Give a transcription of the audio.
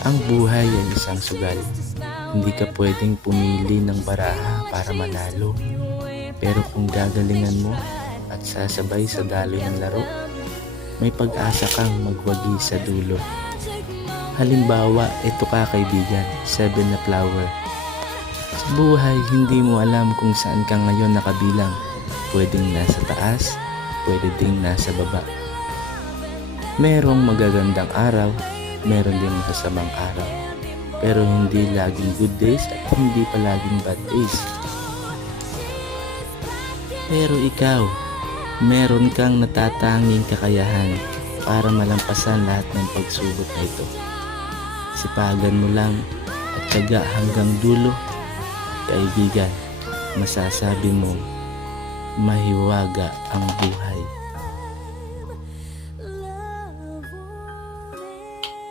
Ang buhay ay isang sugal. Hindi ka pwedeng pumili ng baraha para manalo. Pero kung gagalingan mo at sasabay sa daloy ng laro, may pag-asa kang magwagi sa dulo. Halimbawa, ito ka kaibigan, 7 na flower. Sa buhay, hindi mo alam kung saan ka ngayon nakabilang. Pwedeng nasa taas, pwede ding nasa baba. Merong magagandang araw, meron din masasamang araw. Pero hindi laging good days at hindi palaging bad days. Pero ikaw, meron kang natatanging kakayahan para malampasan lahat ng pagsubok na ito. Sipagan mo lang at tiyaga hanggang dulo. Kaibigan, masasabi mo, mahiwaga ang buhay.